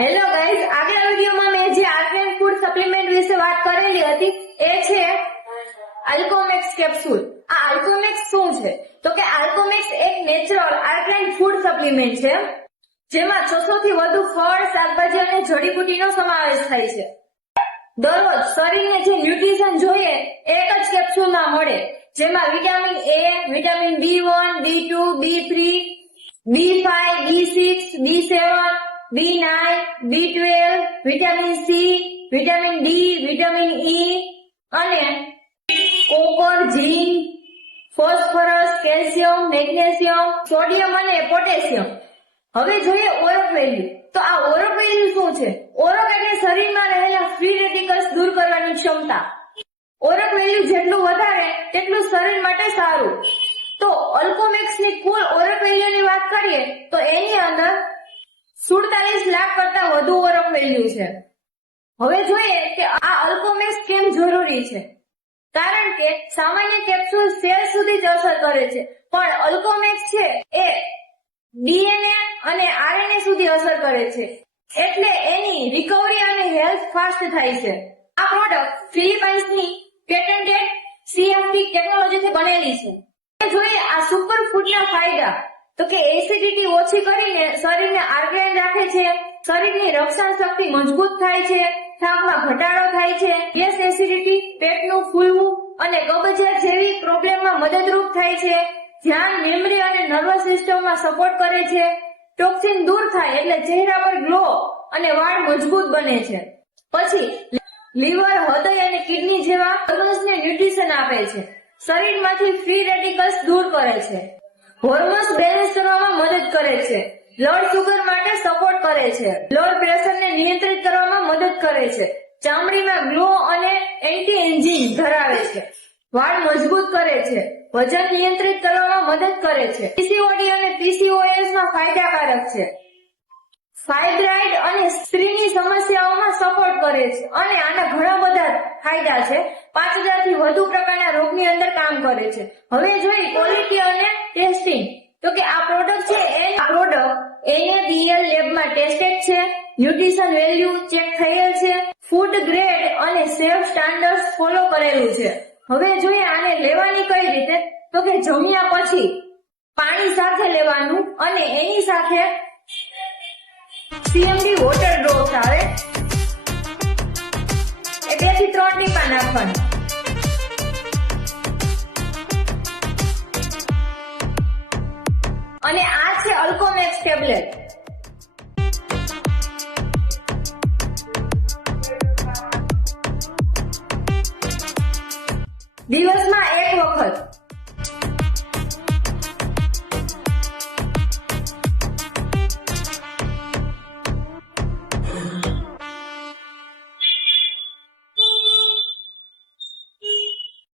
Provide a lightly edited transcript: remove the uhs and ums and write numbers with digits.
Hello guys, આગલા વિડીયોમાં મેં જે આર્ગેન ફૂડ સપ્લિમેન્ટ વિશે વાત કરેલી હતી એ છે આલ્કોમેક્સ કેપ્સ્યુલ. આ આલ્કોમેક્સ શું છે? તો કે આલ્કોમેક્સ એક નેચરલ આર્ગેન ફૂડ સપ્લિમેન્ટ છે જેમાં 600 થી વધુ ફળ, શાકભાજી અને જડીબુટ્ટીનો સમાવેશ થાય છે. દરરોજ શરીરને જે ન્યુટ્રિશન જોઈએ એક જ કેપ્સ્યુલમાં મળે, જેમાં vitamin A, vitamin B1, B2, B3, B5, B6, B7, B9, B12, vitamin C, vitamin D, vitamin E અને કોપર, ઝીંક, ફોસ્ફરસ, કેલ્શિયમ, મેગ્નેશિયમ, સોડિયમ અને પોટેશિયમ. હવે જોઈએ ઓરક વેલ્યુ. તો આ ઓરક વેલ્યુ શું છે? ઓરક એટલે શરીરમાં રહેલા ફ્રી રેડિકલ્સ દૂર કરવાની ક્ષમતા. ઓરક વેલ્યુ જેટલું વધારે તેટલું શરીર માટે સારું. તો આલ્કોમેક્સની કુલ ઓરક વેલ્યુની વાત કરીએ તો એની અંદર 47 લાખ કરતા વધુ ઓરક વેલ્યુ છે. હવે જોઈએ કે આ આલ્કોમેક્સ કેમ જરૂરી છે. કારણ કે સામાન્ય કેપ્સ્યુલ સેલ સુધી જ અસર કરે છે, પણ આલ્કોમેક્સ છે એ ડીએનએ અને આરએનએ સુધી અસર કરે છે, એટલે એની રિકવરી અને હેલ્થ ફાસ્ટ થાય છે. આ પ્રોડક્ટ ફિલિપાઇન્સની પેટન્ટેડ સીએફટી ટેકનોલોજીથી બનેલી છે. જોઈએ આ સુપર ફૂડના ફાયદા. તો કે એસિડિટી ઓછી કરીને શરીરને આર્ગેન રાખે છે, શરીરની રક્ષણ શક્તિ મજબૂત થાય છે, થાકમાં ઘટાડો થાય છે, ગેસ, એસિડિટી, પેટનું ફૂલવું અને કબજિયાત જેવી પ્રોબ્લેમમાં મદદરૂપ થાય છે, ધ્યાન, મેમરી અને નર્વસ સિસ્ટમમાં સપોર્ટ કરે છે, ટોક્સિન દૂર થાય એટલે ચહેરા પર ગ્લો અને વાળ મજબૂત બને છે. પછી લીવર, હૃદય અને કિડની જેવા ઓર્ગન્સને ન્યુટ્રિશન આપે છે, શરીરમાંથી ફ્રી રેડિકલ્સ દૂર કરે છે, હોર્મોન્સ બેલેન્સ કરવામાં મદદ કરે છે, બ્લડ શુગર માટે સપોર્ટ કરે છે, બ્લડ પ્રેશરને નિયંત્રિત કરવામાં મદદ કરે છે, ચામડીમાં ગ્લો અને એન્ટી એજિંગ ધરાવે છે, વાળ મજબૂત કરે છે, વજન નિયંત્રિત કરવામાં મદદ કરે છે, પીસીઓડી અને પીસીઓએસ માં ફાયદાકારક છે, ફાઇબ્રોઇડ અને સ્ત્રીની સમસ્યાઓમાં સપોર્ટ કરે છે અને આના ઘણા બધા ફાયદા છે. 5000 થી વધુ પ્રકારના રોગની અંદર કામ કરે છે. હવે જોઈએ ક્વોલિટી અને ટેસ્ટિંગ. તો કે આ પ્રોડક્ટ છે NABL લેબમાં ટેસ્ટેડ છે, ન્યુટ્રિશન વેલ્યુ ચેક થયેલ છે, ફૂડ ગ્રેડ અને સેફ સ્ટાન્ડર્ડ્સ ફોલો કરેલું છે. હવે જોઈએ આને લેવાની કઈ રીતે. તો કે જમ્યા પછી પાણી સાથે લેવાનું અને એની સાથે CMD વોટર ડ્રોપ્સ આવે એ 2 થી 3 ટીપા નાખવાનું. અને આ છે આલ્કોમેક્સ ટેબ્લેટ. દિવસમાં 1 વખત